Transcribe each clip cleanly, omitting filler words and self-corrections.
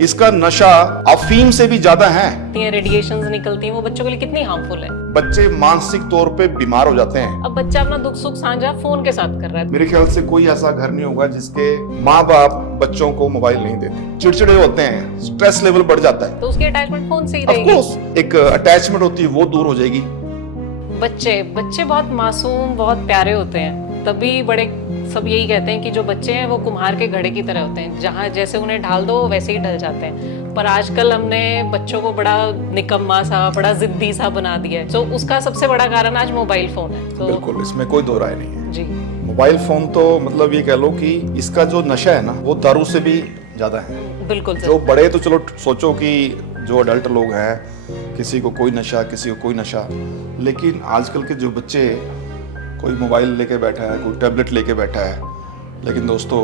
इसका नशा अफीम से भी ज्यादा है। रेडिएशंस निकलती हैं, वो बच्चों के लिए कितनी हार्मफुल है। बच्चे मानसिक तौर पे बीमार हो जाते हैं। अब बच्चा अपना दुख सुख साझा फोन के साथ कर रहा है। मेरे ख्याल से कोई ऐसा घर नहीं होगा जिसके माँ बाप बच्चों को मोबाइल नहीं देते। चिड़चिड़े होते हैं, स्ट्रेस लेवल बढ़ जाता है, तो उसकी अटैचमेंट फोन से ही ऑफ रहेगी। कोर्स एक अटैचमेंट होती है वो दूर हो जाएगी। बच्चे बहुत मासूम, बहुत प्यारे होते हैं, तभी बड़े सब यही कहते हैं कि जो बच्चे हैं वो कुम्हार के घड़े की तरह होते हैं, जहाँ जैसे उन्हें ढाल दो वैसे ही ढल जाते हैं। पर आजकल हमने बच्चों को बड़ा निकम्मा सा, बड़ा जिद्दी सा बना दिया है। तो उसका सबसे बड़ा कारण आज मोबाइल फोन है। तो बिल्कुल, इसमें कोई दो राय नहीं है जी। मोबाइल फोन तो मतलब ये कह लो कि इसका जो नशा है ना वो दारू से भी ज्यादा है। बिल्कुल जो बड़े तो चलो सोचो कि जो अडल्ट लोग हैं किसी को कोई नशा, किसी को कोई नशा, लेकिन आजकल के जो बच्चे कोई मोबाइल लेके बैठा है, कोई टैबलेट लेके बैठा है। लेकिन दोस्तों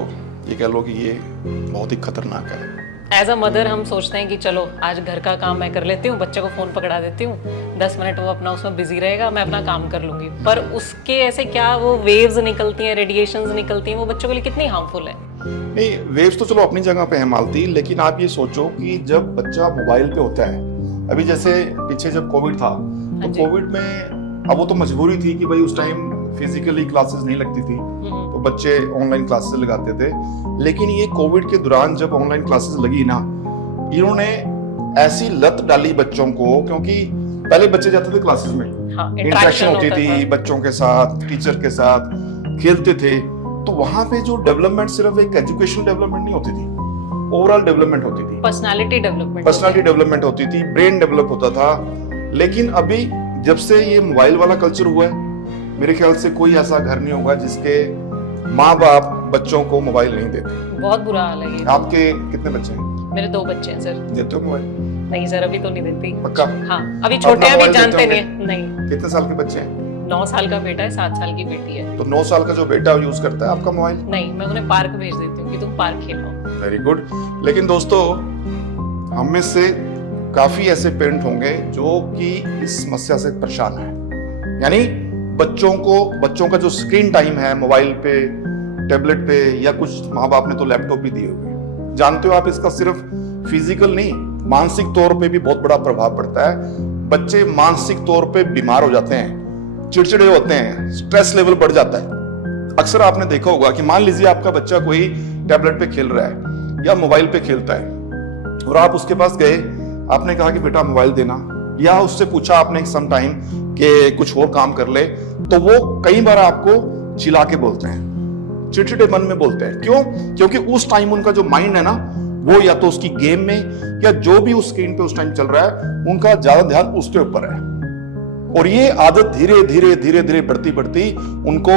ये कह लो कि ये बहुत ही खतरनाक है। एज अ मदर हम सोचते हैं कि चलो आज घर का काम मैं कर लेती हूँ, बच्चे को फोन पकड़ा देती हूँ, 10 मिनट वो अपना उसमें बिजी रहेगा, मैं अपना काम कर लूंगी। पर उसके ऐसे क्या वो वेव्स निकलती हैं, रेडिएशंस निकलती हैं, वो बच्चों के लिए कितनी हार्मफुल है। नहीं, वेव्स तो चलो अपनी जगह पे है मालती, लेकिन आप ये सोचो कि जब बच्चा मोबाइल पे होता है, अभी जैसे पीछे जब कोविड था तो कोविड में अब वो तो मजबूरी थी कि भाई उस टाइम फिजिकली क्लासेस नहीं लगती थी तो बच्चे ऑनलाइन क्लासेस लगाते थे। लेकिन ये कोविड के दौरान जब ऑनलाइन क्लासेस लगी ना, इन्होंने ऐसी लत डाली बच्चों को, क्योंकि पहले बच्चे जाते थे क्लासेस में, इंटरेक्शन होती थी बच्चों के साथ, टीचर के साथ खेलते थे, तो वहां पे जो डेवलपमेंट सिर्फ एक एजुकेशन डेवलपमेंट नहीं होती थी, ओवरऑल डेवलपमेंट होती थी, पर्सनालिटी डेवलपमेंट होती थी, ब्रेन डेवलप होता था। लेकिन अभी जब से ये मोबाइल वाला कल्चर हुआ है, मेरे ख्याल से कोई ऐसा घर नहीं होगा जिसके माँ बाप बच्चों को मोबाइल नहीं देते। बहुत बुरा हाल है ये। आपके कितने बच्चे हैं? मेरे 2 बच्चे हैं सर। देते हो मोबाइल? नहीं सर, अभी तो नहीं देती। पक्का? हाँ, अभी छोटे हैं, अभी जानते नहीं। कितने साल के बच्चे हैं? 9 साल का बेटा है, 7 साल की बेटी है। तो 9 साल का जो बेटा यूज करता है आपका मोबाइल? नहीं, मैं उन्हें पार्क भेज देती हूँ कि तुम पार्क खेलो। Very good. लेकिन दोस्तों हम में से काफी ऐसे पेरेंट होंगे जो कि इस समस्या से परेशान है, यानी बच्चों का जो स्क्रीन टाइम है मोबाइल पे, टैबलेट पे, या कुछ माँ बाप ने तो लैपटॉप भी दिए हुए। जानते हो आप, इसका सिर्फ फिजिकल नहीं, मानसिक तौर पे भी बहुत बड़ा प्रभाव पड़ता है। बच्चे मानसिक तौर पे बीमार हो जाते हैं, चिड़चिड़े होते हैं, स्ट्रेस लेवल बढ़ जाता है। अक्सर आपने देखा होगा कि मान लीजिए आपका बच्चा कोई टैबलेट पे खेल रहा है या मोबाइल पे खेलता है और आप उसके पास गए, आपने कहा कि बेटा मोबाइल देना, या उससे पूछा आपने सम टाइम कि कुछ और काम कर ले, तो वो कई बार आपको चिल्ला के बोलते हैं, चिड़चिड़े मन में बोलते हैं। क्यों? क्योंकि उस टाइम उनका जो माइंड है ना, वो या तो उसकी गेम में या जो भी उस स्क्रीन पे उस टाइम चल रहा है, उनका ज्यादा ध्यान उसके ऊपर है। और ये आदत धीरे धीरे बढ़ती उनको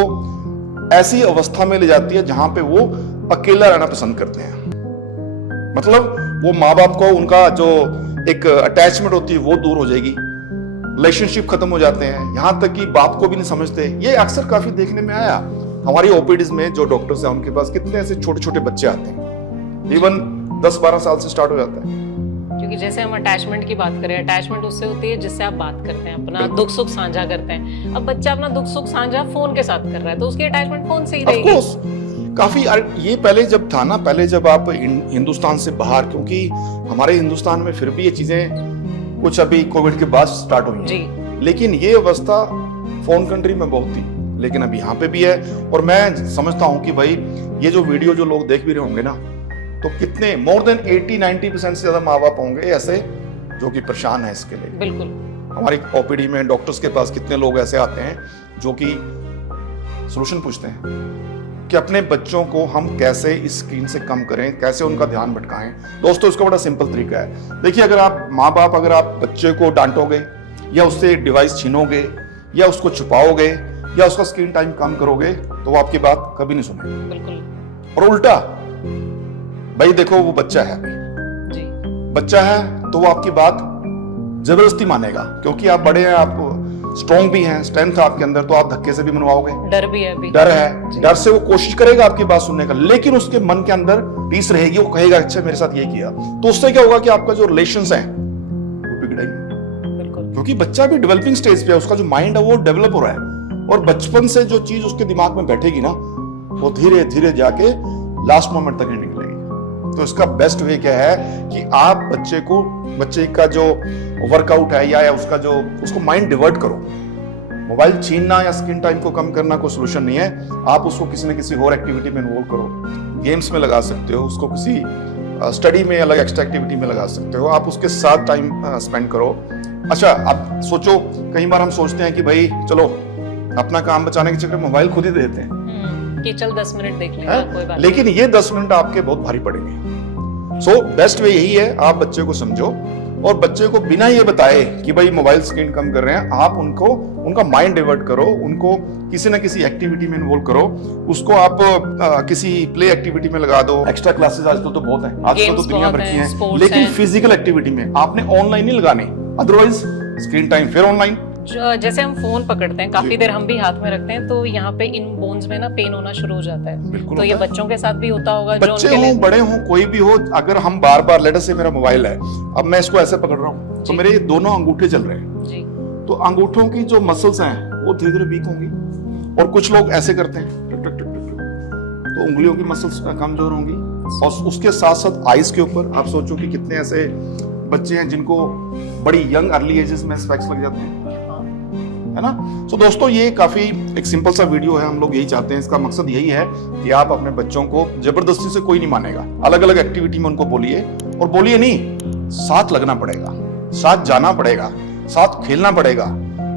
ऐसी अवस्था में ले जाती है जहां पे वो अकेला रहना पसंद करते हैं। मतलब वो माँ बाप को उनका जो एक अटैचमेंट होती है वो दूर हो जाएगी, रिलेशनशिप खत्म हो जाते हैं, यहां तक कि बाप को भी नहीं समझते। ये अक्सर काफी देखने में आया हमारी ओपीडीज में, जो डॉक्टर्स हैं उनके पास कितने ऐसे छोटे छोटे बच्चे आते हैं, इवन 10-12 साल से स्टार्ट हो जाता है। क्योंकि जैसे हम अटैचमेंट की बात करें, अटैचमेंट उससे होती है जिससे आप बात करते हैं, अपना दुख सुख साझा करते हैं। अब बच्चा अपना दुख सुख साझा फोन के साथ कर रहा है, तो उसकी अटैचमेंट फोन से ही रहेगी। ऑफ कोर्स काफी ये पहले जब था ना, पहले जब आप हिंदुस्तान से बाहर, क्योंकि हमारे हिंदुस्तान में फिर भी ये चीजें कुछ अभी कोविड के बाद स्टार्ट हुई जी, लेकिन ये अवस्था फॉरेन कंट्री में बहुत थी, लेकिन अब यहाँ पे भी है। और मैं समझता हूँ कि भाई ये जो वीडियो जो लोग देख भी रहे होंगे ना, तो कितने मोर देन 80-90% से ज्यादा माँ बाप होंगे ऐसे जो कि परेशान है इसके लिए। बिल्कुल। हमारी ओपीडी में डॉक्टर्स के पास कितने लोग ऐसे आते हैं जो कि सोल्यूशन पूछते हैं कि अपने बच्चों को हम कैसे इस स्क्रीन से कम करें, कैसे उनका ध्यान भटकाएं। दोस्तों इसका बड़ा सिंपल तरीका है। देखिए, अगर आप माँ बाप अगर आप बच्चे को डांटोगे या उससे डिवाइस छीनोगे या उसको छुपाओगे या उसका स्क्रीन टाइम कम करोगे, तो वो आपकी बात कभी नहीं सुनेगा। बिल्कुल। और उल्टा, भाई देखो वो बच्चा है जी, बच्चा है तो वो आपकी बात जबरदस्ती मानेगा, क्योंकि आप बड़े हैं, आप स्ट्रॉन्ग भी हैं, स्ट्रेंथ है आपके अंदर, तो आप धक्के से भी मनवाओगे। डर भी है अभी। डर है, डर से वो कोशिश करेगा आपकी बात सुनने का, लेकिन उसके मन के अंदर टीस रहेगी, वो कहेगा अच्छा मेरे साथ ये किया। तो उससे क्या होगा कि आपका जो रिलेशंस है वो बिगड़ेंगे। बिल्कुल। क्योंकि बच्चा भी डेवलपिंग स्टेज पे है, उसका जो माइंड है वो डेवलप हो रहा है, और बचपन से जो चीज उसके दिमाग में बैठेगी ना, वो धीरे धीरे जाके लास्ट मोमेंट तक नहीं निकलेगी। तो इसका बेस्ट वे क्या है कि आप बच्चे का जो वर्कआउट है या उसका जो उसको माइंड डिवर्ट करो। मोबाइल छीनना या स्क्रीन टाइम को कम करना कोई सोल्यूशन नहीं है। आप उसको किसी न किसी और एक्टिविटी में इन्वॉल्व करो, गेम्स में लगा सकते हो, उसको किसी स्टडी में अलग एक्स्ट्रा एक्टिविटी में लगा सकते हो, आप उसके साथ टाइम स्पेंड करो। अच्छा, आप सोचो, कई बार हम सोचते हैं कि भाई चलो अपना काम बचाने के चक्कर में मोबाइल खुद ही दे देते हैं कि चल 10 मिनट देख लेगा, कोई बात लेकिन ये 10 मिनट आपके बहुत भारी पड़ेंगे। सो बेस्ट वे यही है, आप बच्चे को समझो और बच्चे को बिना ये बताए कि भाई मोबाइल स्क्रीन कम कर रहे हैं, आप उनका माइंड डाइवर्ट करो, उनको किसी ना किसी एक्टिविटी में इन्वॉल्व करो, उसको आप किसी प्ले एक्टिविटी में लगा दो। एक्स्ट्रा क्लासेस आजकल तो बहुत है, आजकल तो दुनिया भर की हैं, लेकिन फिजिकल एक्टिविटी में आपने ऑनलाइन नहीं लगाने, अदरवाइज स्क्रीन टाइम फिर ऑनलाइन। जैसे हम फोन पकड़ते हैं, काफी देर हम भी हाथ में रखते हैं, तो यहाँ पे इन बोन्स में ना पेन होना शुरू हो जाता है। तो ये बच्चों के साथ भी होता होगा, जो बच्चे उनके लिए हो बड़े हो कोई भी हो, अगर हम बार बार, लेट अस से मेरा मोबाइल है, अब मैं इसको ऐसे पकड़ रहा हूँ तो मेरे दोनों अंगूठे चल रहे हैं जी, तो अंगूठों की जो मसल्स हैं वो धीरे धीरे वीक होंगी। और कुछ लोग ऐसे करते हैं टक टक टक टक, तो उंगलियों की मसल्स कमजोर होंगी। और उसके साथ साथ आईज के ऊपर आप सोचो कि कितने ऐसे बच्चे हैं जिनको बड़ी यंग अर्ली एजेस में स्पेक्स लग जाते हैं, है ना। सो दोस्तों, ये काफी एक सिंपल सा वीडियो है, हम लोग यही चाहते हैं, इसका मकसद यही है कि आप अपने बच्चों को, जबरदस्ती से कोई नहीं मानेगा, अलग अलग एक्टिविटी में उनको बोलिए, और बोलिए नहीं, साथ लगना पड़ेगा, साथ जाना पड़ेगा, साथ खेलना पड़ेगा,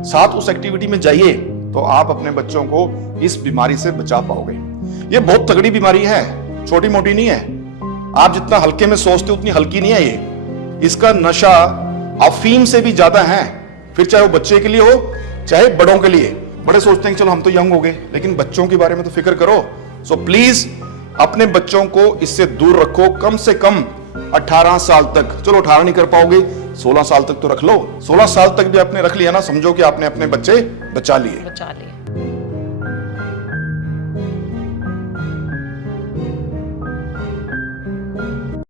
साथ उस एक्टिविटी में जाइए, तो आप अपने बच्चों को इस बीमारी से बचा पाओगे। ये बहुत तगड़ी बीमारी है, छोटी मोटी नहीं है। आप जितना हल्के में सोचते उतनी हल्की नहीं है ये। इसका नशा अफीम से भी ज्यादा है, फिर चाहे वो बच्चे के लिए हो चाहे बड़ों के लिए। बड़े सोचते हैं कि चलो हम तो यंग हो गए, लेकिन बच्चों के बारे में तो फिक्र करो। सो प्लीज अपने बच्चों को इससे दूर रखो, कम से कम 18 साल तक। चलो 18 नहीं कर पाओगे, 16 साल तक तो रख लो। 16 साल तक भी आपने रख लिया ना, समझो कि आपने अपने बच्चे बचा लिए।